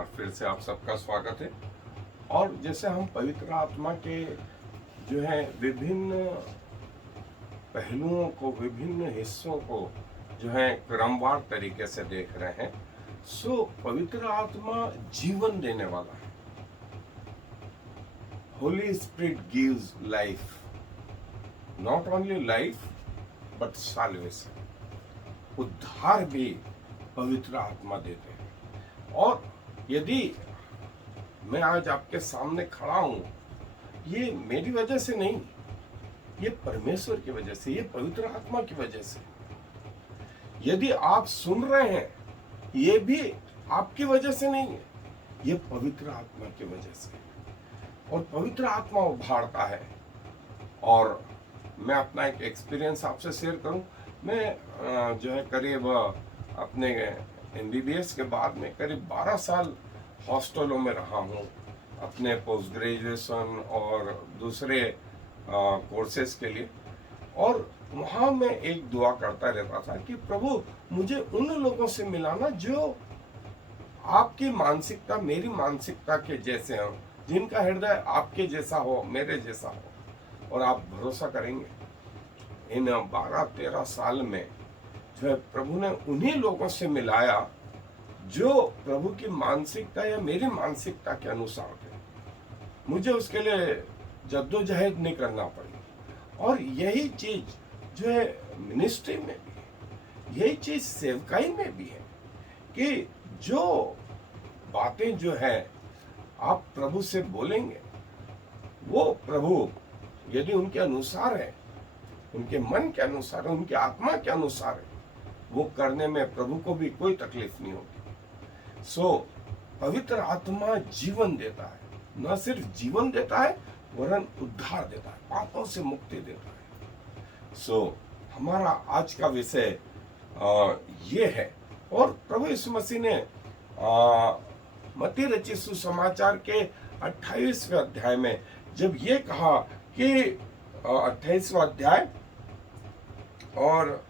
बार फिर से आप सबका स्वागत है। और जैसे हम पवित्र आत्मा के जो है विभिन्न पहलुओं को, विभिन्न हिस्सों को जो है क्रमवार तरीके से देख रहे हैं, सो पवित्र आत्मा जीवन देने वाला है। Holy spirit gives life, not only life but salvation. उद्धार भी पवित्र आत्मा देते हैं। और यदि मैं आज आपके सामने खड़ा हूं, ये मेरी वजह से नहीं, ये परमेश्वर की वजह से, ये पवित्र आत्मा की वजह से। यदि आप सुन रहे हैं, ये भी आपकी वजह से नहीं है, ये पवित्र आत्मा की वजह से। और पवित्र आत्मा उभारता है। और मैं अपना एक एक्सपीरियंस आपसे शेयर करूं। मैं जो है करीब अपने MBBS के बाद में करीब 12 साल हॉस्टलों में रहा हूं, अपने पोस्ट ग्रेजुएशन और दूसरे कोर्सेज के लिए। और वहाँ मैं एक दुआ करता रहता था कि प्रभु मुझे उन लोगों से मिलाना जो आपकी मानसिकता, मेरी मानसिकता के जैसे हो, जिनका हृदय आपके जैसा हो, मेरे जैसा हो। और आप भरोसा करेंगे, इन 12-13 साल में जो है प्रभु ने उन्हीं लोगों से मिलाया जो प्रभु की मानसिकता या मेरी मानसिकता के अनुसार थे। मुझे उसके लिए जद्दोजहद नहीं करना पड़ी। और यही चीज जो है मिनिस्ट्री में भी है, यही चीज सेवकाई में भी है कि जो बातें जो है आप प्रभु से बोलेंगे, वो प्रभु यदि उनके अनुसार है, उनके मन के अनुसार है, उनके आत्मा के अनुसार है, वो करने में प्रभु को भी कोई तकलीफ नहीं होगी। सो पवित्र आत्मा जीवन देता है, न सिर्फ जीवन देता है वरन उद्धार देता है, पापों से मुक्ति देता है। सो हमारा आज का विषय ये है। और प्रभु यीशु मसीह ने मत्ती रचित सुसमाचार के 28वें अध्याय में जब ये कहा कि 28वां अध्याय और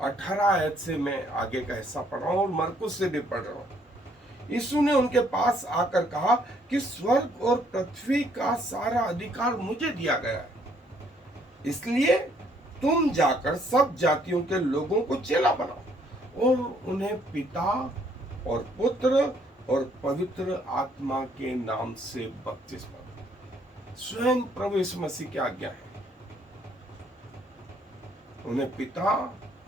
18 आयत से मैं आगे का हिस्सा पढ़ रहा हूं और मरकुस से भी पढ़ रहा हूं। यीशु ने उनके पास आकर कहा कि स्वर्ग और पृथ्वी का सारा अधिकार मुझे दिया गया है, इसलिए तुम जाकर सब जातियों के लोगों को चेला बनाओ और उन्हें पिता और पुत्र और पवित्र आत्मा के नाम से बपतिस्मा दो। स्वयं प्रभु यीशु मसीह की आज्ञा है, उन्हें पिता,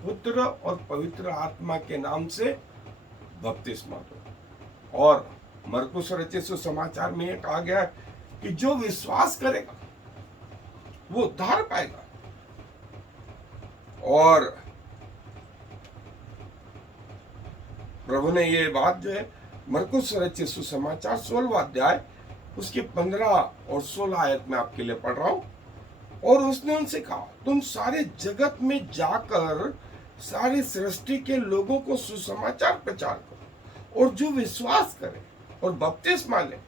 पुत्र और पवित्र आत्मा के नाम से बपतिस्मा दो। और मरकुस रचित सुसमाचार में यह कहा गया है कि जो विश्वास करेगा वो उद्धार पाएगा। और प्रभु ने ये बात जो है मरकुस रचित सुसमाचार 16वां अध्याय उसके 15 और 16 आयत में आपके लिए पढ़ रहा हूं। और उसने उनसे कहा, तुम सारे जगत में जाकर सारी सृष्टि के लोगों को सुसमाचार प्रचार करो, और जो विश्वास करे और बपतिस्मा ले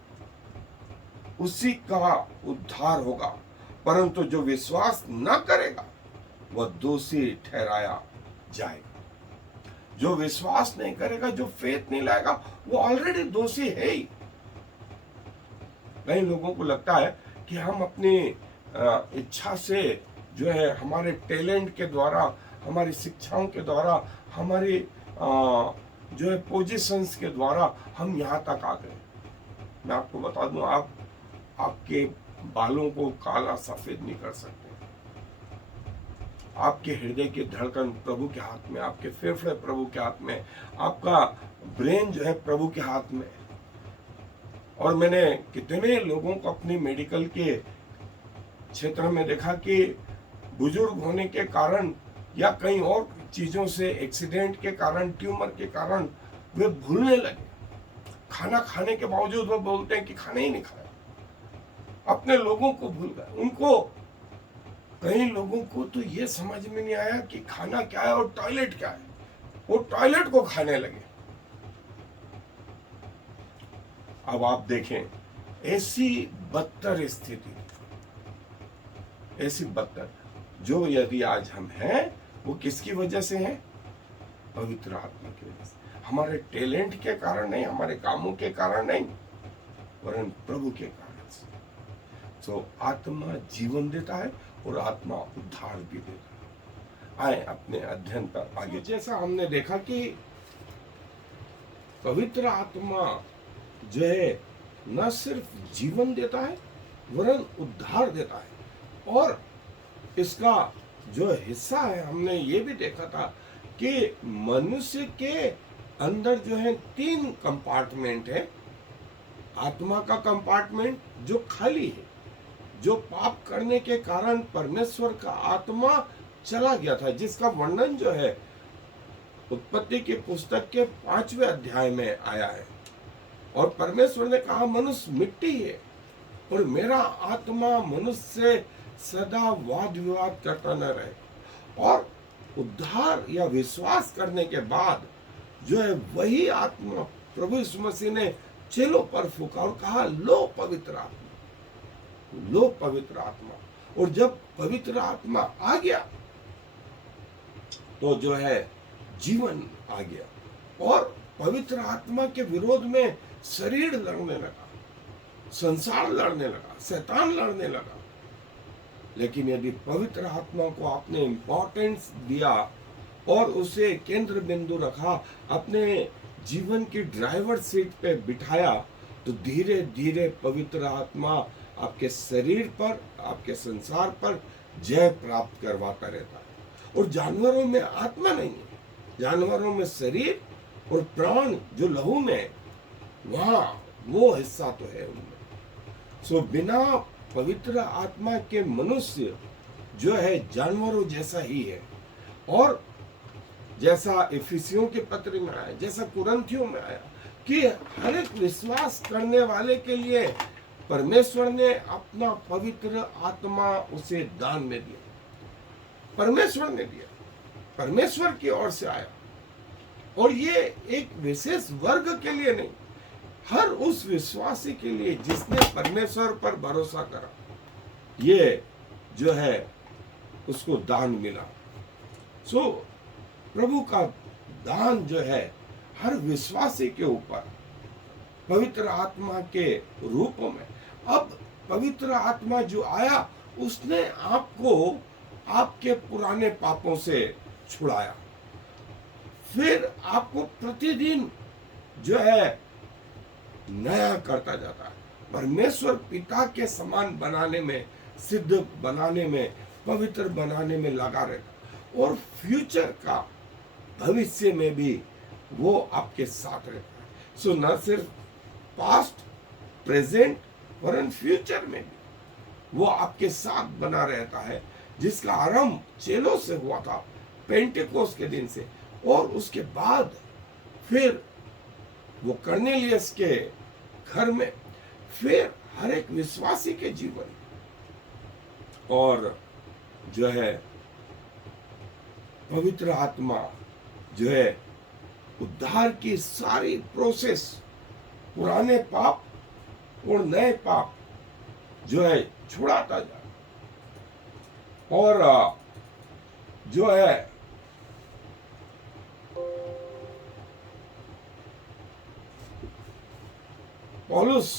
उसी का उद्धार होगा, परंतु जो विश्वास न करेगा वह दोषी ठहराया जाएगा। जो विश्वास नहीं करेगा, जो फेथ नहीं लाएगा, वो ऑलरेडी दोषी है ही। कई लोगों को लगता है कि हम अपनी इच्छा से जो है, हमारे टैलेंट के द्वारा, हमारी शिक्षाओं के द्वारा, हमारी जो है पोजीशंस के द्वारा हम यहाँ तक आ गए। मैं आपको बता दूं, आप आपके बालों को काला सफेद नहीं कर सकते। आपके हृदय की धड़कन प्रभु के हाथ में, आपके फेफड़े प्रभु के हाथ में, आपका ब्रेन जो है प्रभु के हाथ में। और मैंने कितने लोगों को अपनी मेडिकल के क्षेत्र में देखा कि बुजुर्ग होने के कारण या कई और चीजों से, एक्सीडेंट के कारण, ट्यूमर के कारण वे भूलने लगे। खाना खाने के बावजूद वो बोलते हैं कि खाना ही नहीं खाया, अपने लोगों को भूल गए। उनको, कई लोगों को तो ये समझ में नहीं आया कि खाना क्या है और टॉयलेट क्या है, वो टॉयलेट को खाने लगे। अब आप देखें, ऐसी बदतर स्थिति, ऐसी बदतर जो यदि आज हम हैं, वो किसकी वजह से है? पवित्र आत्मा की वजह से, हमारे टैलेंट के कारण नहीं, हमारे कामों के कारण नहीं, वरन प्रभु के कारण से। तो आत्मा जीवन देता है और आत्मा उद्धार भी देता है। आए अपने अध्ययन पर आगे। जैसा हमने देखा कि पवित्र आत्मा जो है न सिर्फ जीवन देता है वरन उद्धार देता है। और इसका जो हिस्सा है, हमने ये भी देखा था कि मनुष्य के अंदर जो है 3 कंपार्टमेंट है। आत्मा का कंपार्टमेंट जो खाली है, जो पाप करने के कारण परमेश्वर का आत्मा चला गया था, जिसका वर्णन जो है उत्पत्ति की पुस्तक के 5वें अध्याय में आया है। और परमेश्वर ने कहा मनुष्य मिट्टी है और मेरा आत्मा मनुष्य से सदा वाद विवाद करता न रहे। और उद्धार या विश्वास करने के बाद जो है वही आत्मा प्रभु यीशु मसीह ने चेलों पर फूका और कहा लो पवित्र आत्मा, लो पवित्र आत्मा। और जब पवित्र आत्मा आ गया तो जो है जीवन आ गया। और पवित्र आत्मा के विरोध में शरीर लड़ने लगा, संसार लड़ने लगा, शैतान लड़ने लगा। लेकिन यदि पवित्र आत्मा को आपने इंपॉर्टेंस दिया और उसे केंद्र बिंदु रखा, अपने जीवन की ड्राइवर सीट पे बिठाया, तो धीरे धीरे पवित्र आत्मा आपके शरीर पर, आपके संसार पर जय प्राप्त करवाता रहता है। और जानवरों में आत्मा नहीं है, जानवरों में शरीर और प्राण जो लहू में, वहां वो हिस्सा तो है उनमें। सो बिना पवित्र आत्मा के मनुष्य जो है जानवरों जैसा ही है। और जैसा इफिसियों के पत्र में आया, जैसा कुरिन्थियों में आया कि हर एक विश्वास करने वाले के लिए परमेश्वर ने अपना पवित्र आत्मा उसे दान में दिया। परमेश्वर ने दिया, परमेश्वर की ओर से आया। और ये एक विशेष वर्ग के लिए नहीं, हर उस विश्वासी के लिए जिसने परमेश्वर पर भरोसा करा, ये जो है उसको दान मिला। सो प्रभु का दान जो है हर विश्वासी के ऊपर पवित्र आत्मा के रूप में। अब पवित्र आत्मा जो आया उसने आपको आपके पुराने पापों से छुड़ाया, फिर आपको प्रतिदिन जो है नया करता जाता है, परमेश्वर पिता के समान बनाने में, सिद्ध बनाने में, पवित्र बनाने में लगा रहता। और फ्यूचर का, भविष्य में भी वो आपके साथ रहता है। सो न सिर्फ पास्ट, प्रेजेंट, वरन फ्यूचर में भी वो आपके साथ बना रहता है, जिसका आरंभ चेलों से हुआ था, पेंटेकोस्त के दिन से। और उसके बाद फिर वो कर्नेलियस के घर में, फिर हर एक विश्वासी के जीवन। और जो है पवित्र आत्मा जो है उद्धार की सारी प्रोसेस, पुराने पाप और नए पाप जो है छुड़ाता जा। और जो है पौलुस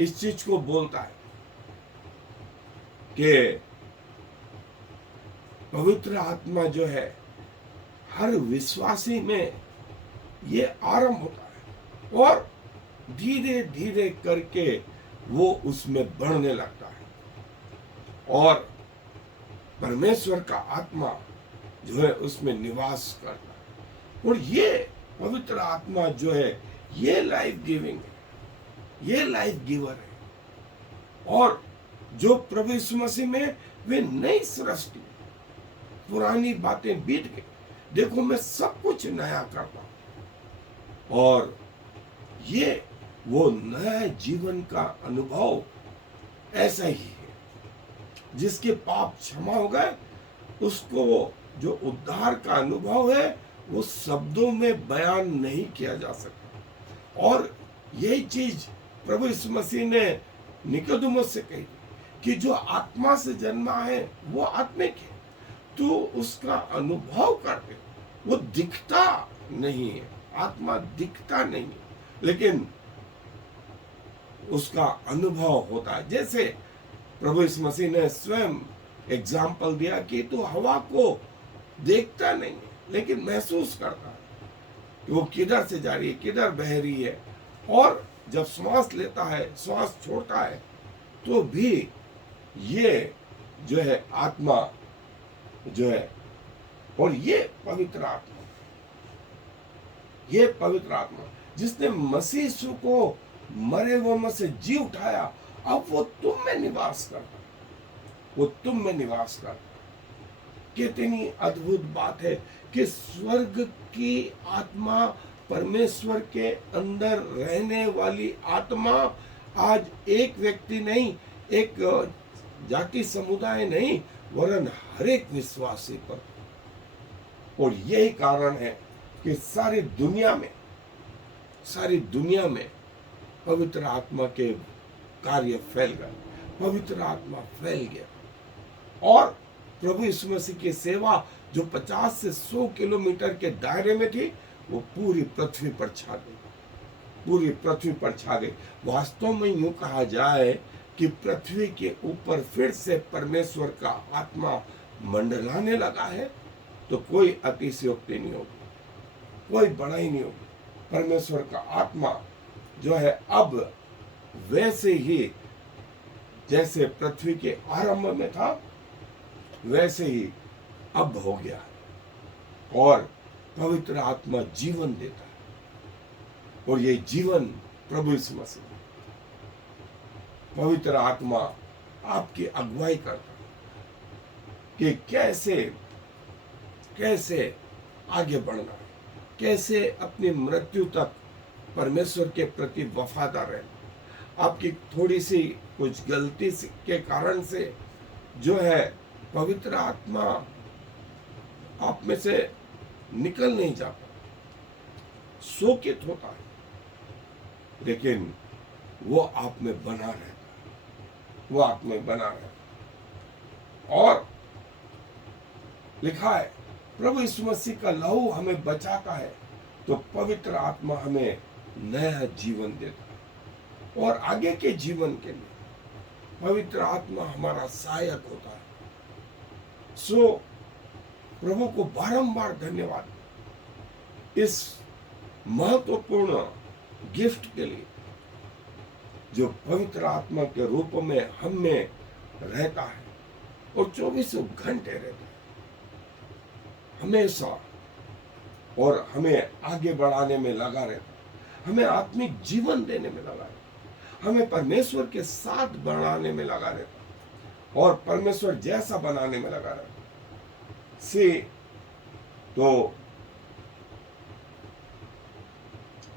इस चीज को बोलता है कि पवित्र आत्मा जो है हर विश्वासी में ये आरंभ होता है और धीरे धीरे करके वो उसमें बढ़ने लगता है और परमेश्वर का आत्मा जो है उसमें निवास करता है। और ये पवित्र आत्मा जो है ये लाइफ गिविंग है, ये लाइफ गिवर है। और जो प्रभु यीशु मसीह में वे नई सृष्टि, पुरानी बातें बीत गई, देखो मैं सब कुछ नया करता हूं। और ये वो नया जीवन का अनुभव ऐसा ही है, जिसके पाप क्षमा हो गए, उसको जो उद्धार का अनुभव है वो शब्दों में बयान नहीं किया जा सकता। और यही चीज प्रभु यीशु मसीह ने निकोदेमुस से कही कि जो आत्मा से जन्मा है वो आत्मिक है, तो उसका अनुभव करके वो दिखता नहीं है, आत्मा दिखता नहीं है, लेकिन उसका अनुभव होता है। जैसे प्रभु यीशु मसीह ने स्वयं एग्जाम्पल दिया कि तू हवा को देखता नहीं है, लेकिन महसूस करता है कि वो किधर से जा रही है, किधर बह रही है, और जब श्वास लेता है, श्वास छोड़ता है, तो भी ये जो है आत्मा जो है, और ये पवित्र आत्मा, ये पवित्र आत्मा जिसने मसीह यीशु को मरे हुए में से जी उठाया, अब वो तुम में निवास करता है, वो तुम में निवास करता है। कितनी अद्भुत बात है कि स्वर्ग की आत्मा, परमेश्वर के अंदर रहने वाली आत्मा आज एक व्यक्ति नहीं, एक जाति समुदाय नहीं, वरन हर एक विश्वासी पर। और यही कारण है कि सारी दुनिया में पवित्र आत्मा के कार्य फैल गए, पवित्र आत्मा फैल गया। और प्रभु यीशु मसीह की सेवा जो 50 से 100 किलोमीटर के दायरे में थी, वो पूरी पृथ्वी पर छा गई, पूरी पृथ्वी पर छा गई। वास्तव में यूं कहा जाए कि पृथ्वी के ऊपर फिर से परमेश्वर का आत्मा मंडलाने लगा है, तो कोई अतिशयोक्ति नहीं होगी, कोई बड़ाई नहीं होगी। परमेश्वर का आत्मा जो है अब वैसे ही जैसे पृथ्वी के आरंभ में था, वैसे ही अब हो गया है। और पवित्र आत्मा जीवन देता है, और ये जीवन प्रभु यीशु मसीह, पवित्र आत्मा आपकी अगुवाई करता है कि कैसे आगे बढ़ना है, कैसे अपनी मृत्यु तक परमेश्वर के प्रति वफादार रहना। आपकी थोड़ी सी कुछ गलती के कारण से जो है पवित्र आत्मा आप में से निकल नहीं जाता, शोकित होता है, लेकिन वो आप में बना रहता है, वो आप में बना रहता है। और लिखा है प्रभु यीशु मसीह का लहू हमें बचाता है, तो पवित्र आत्मा हमें नया जीवन देता है, और आगे के जीवन के लिए पवित्र आत्मा हमारा सहायक होता है। सो प्रभु को बारंबार धन्यवाद इस महत्वपूर्ण गिफ्ट के लिए, जो पवित्र आत्मा के रूप में हम में रहता है और 24 घंटे रहता है हमेशा, और हमें आगे बढ़ाने में लगा रहता है, हमें आत्मिक जीवन देने में लगा रहता है, हमें परमेश्वर के साथ बढ़ाने में लगा रहता है, और परमेश्वर जैसा बनाने में लगा रहता है। से तो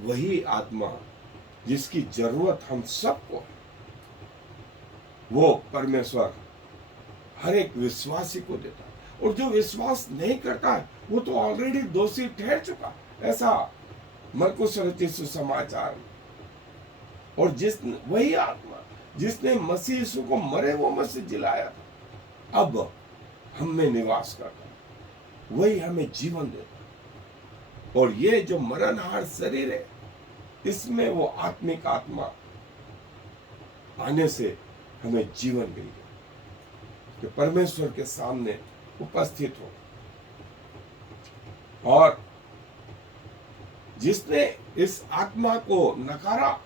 वही आत्मा जिसकी जरूरत हम सबको है, वो परमेश्वर हर एक विश्वासी को देता है। और जो विश्वास नहीं करता है, वो तो ऑलरेडी दोषी ठहर चुका, ऐसा मरकुस रचित सुसमाचार में। और वही आत्मा जिसने मसीह यीशु को मरे हुए में से जिलाया था, अब हम में निवास करता है, वही हमें जीवन देता है। और ये जो मरणहार शरीर है, इसमें वो आत्मिक आत्मा आने से हमें जीवन मिल गया, कि परमेश्वर के सामने उपस्थित हो। और जिसने इस आत्मा को नकारा,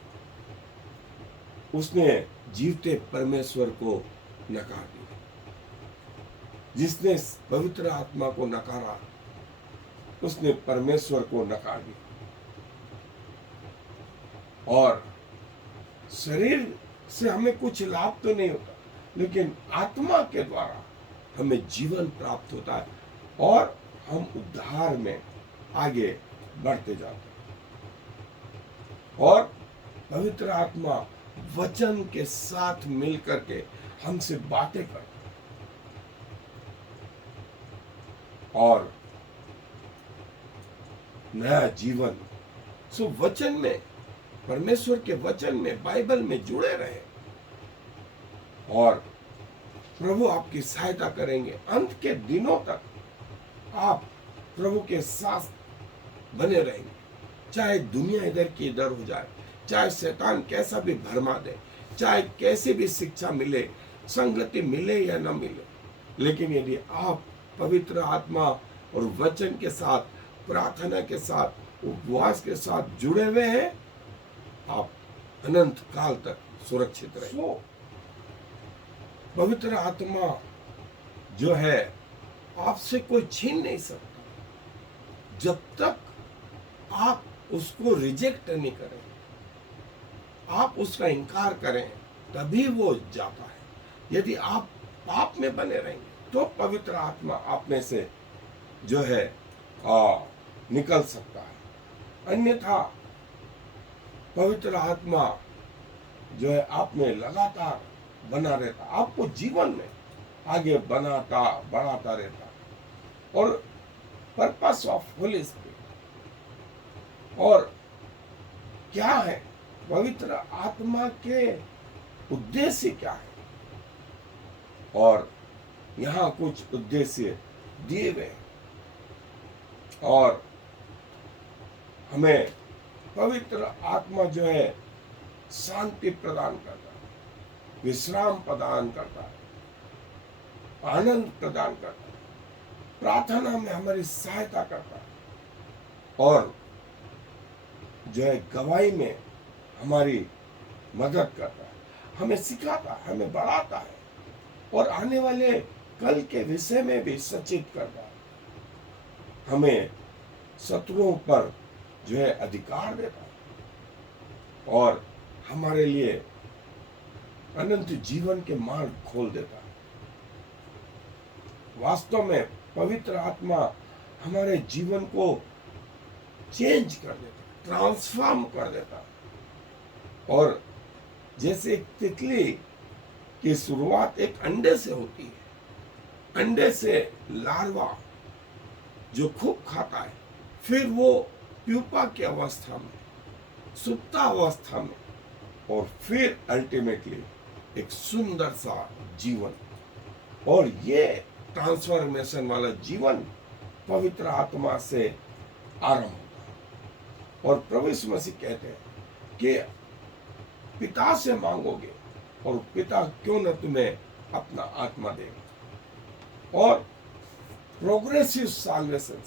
उसने जीवते परमेश्वर को नकार दिया। जिसने पवित्र आत्मा को नकारा, उसने परमेश्वर को नकार दिया। और शरीर से हमें कुछ लाभ तो नहीं होता, लेकिन आत्मा के द्वारा हमें जीवन प्राप्त होता है, और हम उद्धार में आगे बढ़ते जाते हैं। और पवित्र आत्मा वचन के साथ मिलकर के हमसे बातें करता है, और नया जीवन। सो वचन में, परमेश्वर के वचन में, बाइबल में जुड़े रहे, और प्रभु आपकी सहायता करेंगे। अंत के दिनों तक आप प्रभु के साथ बने रहेंगे, चाहे दुनिया इधर की इधर हो जाए, चाहे शैतान कैसा भी भरमा दे, चाहे कैसी भी शिक्षा मिले, संगति मिले या न मिले, लेकिन यदि आप पवित्र आत्मा और वचन के साथ, प्रार्थना के साथ, उपवास के साथ जुड़े हुए हैं, आप अनंत काल तक सुरक्षित रहेंगे। पवित्र आत्मा जो है आपसे कोई छीन नहीं सकता जब तक आप उसको रिजेक्ट नहीं करें, आप उसका इनकार करें, तभी वो जाता है। यदि आप पाप में बने रहेंगे तो पवित्र आत्मा आप में से जो है निकल सकता है, अन्यथा पवित्र आत्मा जो है आप में लगातार बना रहता, आपको जीवन में आगे बढ़ाता रहता। और पर्पस ऑफ होली स्पिरिट, और क्या है पवित्र आत्मा के उद्देश्य क्या है, और यहाँ कुछ उद्देश्य दिए गए, और हमें पवित्र आत्मा जो है शांति प्रदान करता है, विश्राम प्रदान करता है, आनंद प्रदान करता है, प्रार्थना में हमारी सहायता करता है, और जो है गवाही में हमारी मदद करता है, हमें सिखाता है, हमें बढ़ाता है, और आने वाले कल के विषय में भी सचेत करता है, हमें शत्रुओं पर जो है अधिकार देता है, और हमारे लिए अनंत जीवन के मार्ग खोल देता है। वास्तव में पवित्र आत्मा हमारे जीवन को चेंज कर देता है, ट्रांसफॉर्म कर देता है। और जैसे एक तितली की शुरुआत एक अंडे से होती है, अंडे से लार्वा जो खूब खाता है, फिर वो प्यूपा की अवस्था में, सुप्ता अवस्था में, और फिर अल्टीमेटली एक सुंदर सा जीवन। और ये ट्रांसफॉर्मेशन वाला जीवन पवित्र आत्मा से आरंभ होता है। और प्रभु यीशु मसीह कहते हैं कि पिता से मांगोगे और पिता क्यों न तुम्हें अपना आत्मा देगा। और प्रोग्रेसिव साल्वेशन,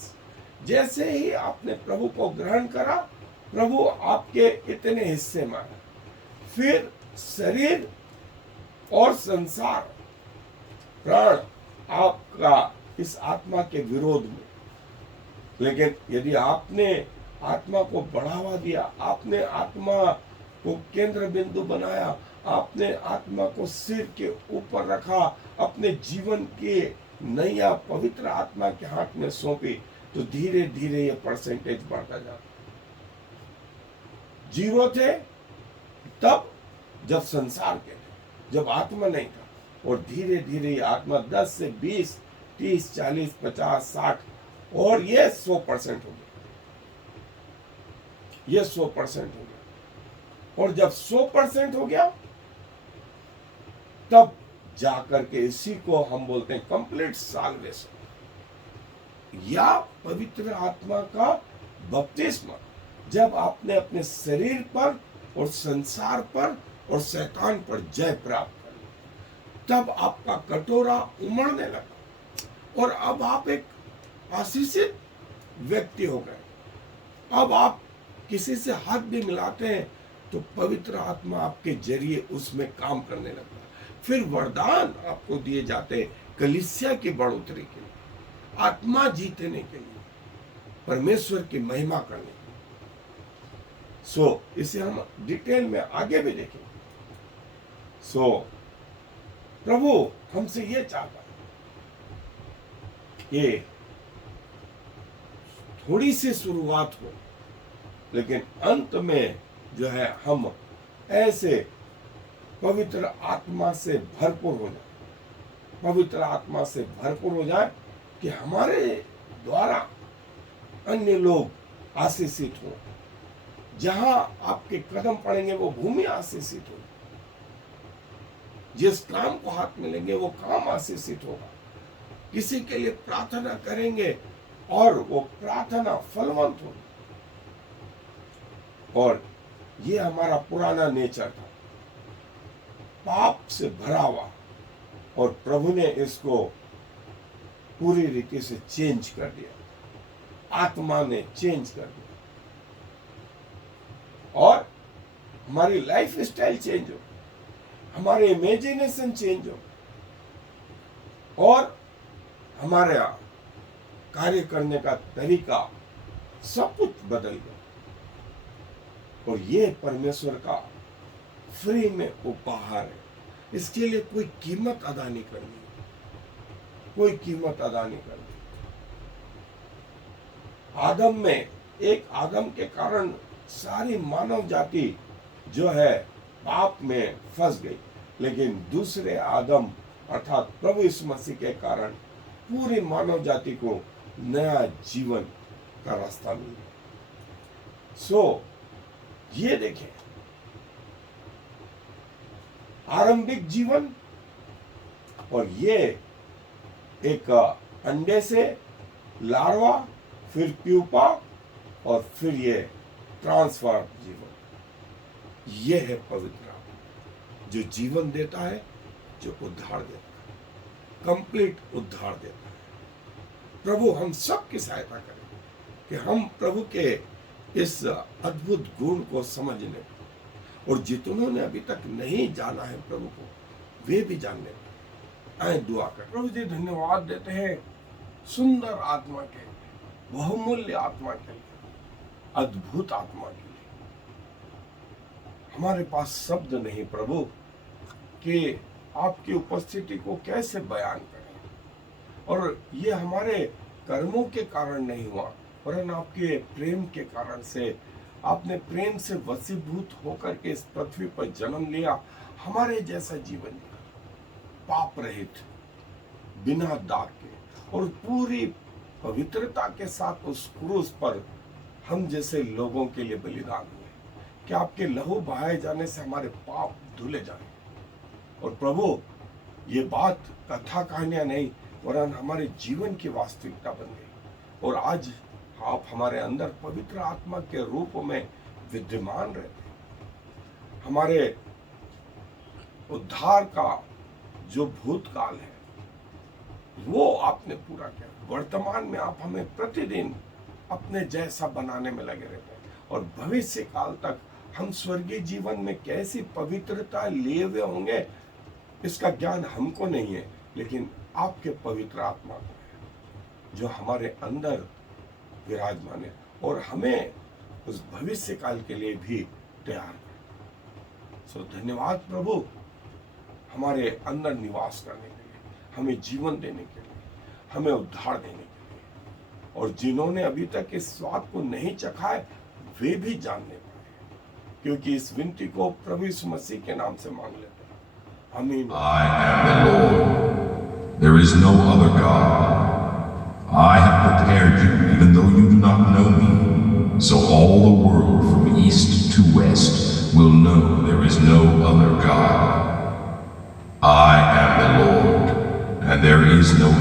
जैसे ही आपने प्रभु को ग्रहण करा, प्रभु आपके इतने हिस्से माने, फिर शरीर और संसार, प्राण आपका इस आत्मा के विरोध में। लेकिन यदि आपने आत्मा को बढ़ावा दिया, आपने आत्मा को केंद्र बिंदु बनाया, आपने आत्मा को सिर के ऊपर रखा, अपने जीवन के नैया पवित्र आत्मा के हाथ में सौंपी, तो धीरे धीरे ये परसेंटेज बढ़ता जाता। जीरो थे तब जब संसार के थे, जब आत्मा नहीं था, और धीरे धीरे ये आत्मा 10 से 20, 30, 40, 50, 60, और ये 100% हो गया, ये 100% हो गया। और जब 100% हो गया, तब जाकर के इसी को हम बोलते हैं कंप्लीट साल्वेशन, या पवित्र आत्मा का बपतिस्मा। जब आपने अपने शरीर पर और संसार पर और शैतान पर जय प्राप्त कर ली, तब आपका कटोरा उमड़ने लगा, और अब आप एक आशीषित व्यक्ति हो गए। अब आप किसी से हाथ भी मिलाते हैं तो पवित्र आत्मा आपके जरिए उसमें काम करने लगता है। फिर वरदान आपको दिए जाते हैं कलीसिया की बढ़ोतरी के लिए, आत्मा जीतने के लिए, परमेश्वर की महिमा करने के लिए। इसे हम डिटेल में आगे भी देखेंगे। प्रभु हमसे ये चाहता है कि थोड़ी सी शुरुआत हो, लेकिन अंत में जो है हम ऐसे पवित्र आत्मा से भरपूर हो जाए, पवित्र आत्मा से भरपूर हो जाए कि हमारे द्वारा अन्य लोग आशीषित हो। जहां आपके कदम पड़ेंगे वो भूमि आशीषित हो, जिस काम को हाथ में लेंगे वो काम आशीषित होगा। किसी के लिए प्रार्थना करेंगे और वो प्रार्थना फलवंत होगी, और ये हमारा पुराना नेचर था, पाप से भरा हुआ, और प्रभु ने इसको पूरी रीति से चेंज कर दिया, आत्मा ने चेंज कर दिया, और हमारी लाइफ स्टाइल चेंज हो, हमारे इमेजिनेशन चेंज हो, और हमारा कार्य करने का तरीका सब कुछ बदल गया। और ये परमेश्वर का फ्री में उपहार है। इसके लिए कोई कीमत अदा नहीं करनी, कोई कीमत अदा नहीं करनी। आदम में, एक आदम के कारण सारी मानव जाति जो है पाप में फंस गई, लेकिन दूसरे आदम अर्थात प्रभु यीशु मसीह के कारण पूरी मानव जाति को नया जीवन का रास्ता मिल गया। सो ये देखें, आरंभिक जीवन और ये एक अंडे से लार्वा, फिर प्यूपा, और फिर ये ट्रांसफर जीवन, ये है पवित्र आत्मा, जो जीवन देता है, जो उद्धार देता है, कंप्लीट उद्धार देता है। प्रभु हम सब की सहायता करें कि हम प्रभु के इस अद्भुत गुण को समझने, और जितनों ने अभी तक नहीं जाना है प्रभु को, वे भी जानने पाए। आए दुआ कर। प्रभु जी धन्यवाद देते हैं सुंदर आत्मा के, बहुमूल्य आत्मा के लिए, अद्भुत आत्मा के लिए। हमारे पास शब्द नहीं प्रभु कि आपकी उपस्थिति को कैसे बयान करें, और ये हमारे कर्मों के कारण नहीं हुआ, वरन आपके प्रेम के कारण से, आपने प्रेम से वशीभूत होकर के इस पृथ्वी पर जन्म लिया, हमारे जैसा जीवन जिया, पाप रहित, बिना दाग के, और पूरी पवित्रता के साथ उस क्रूस पर हम जैसे लोगों के लिए बलिदान हुए कि आपके लहू बहाए जाने से हमारे पाप धुले जाए। और प्रभु ये बात कथा कहानियां नहीं, वरन हमारे जीवन की वास्तविकता बन गई, और आज आप हमारे अंदर पवित्र आत्मा के रूप में विद्यमान रहते हैं। हमारे उद्धार का जो भूतकाल है वो आपने पूरा किया, वर्तमान में आप हमें प्रतिदिन अपने जैसा बनाने में लगे रहते हैं, और भविष्य काल तक हम स्वर्गीय जीवन में कैसी पवित्रता लिए हुए होंगे इसका ज्ञान हमको नहीं है, लेकिन आपके पवित्र आत्मा को है, जो हमारे अंदर विराजमान है, और हमें उस भविष्य काल के लिए भी तैयार कर। सो धन्यवाद प्रभु, हमारे अंदर निवास करने के लिए, हमें जीवन देने के लिए, हमें उद्धार देने के लिए, और जिन्होंने अभी तक इस स्वाद को नहीं चखा है वे भी जानने पाए, क्योंकि इस विनती को प्रभु यीशु मसीह के नाम से मांग लेते हैं, आमीन। I am the Lord. There is no other God. I have prepared you, even though you do not know me, so all the world from east to west will know there is no other God. I am the Lord, and there is no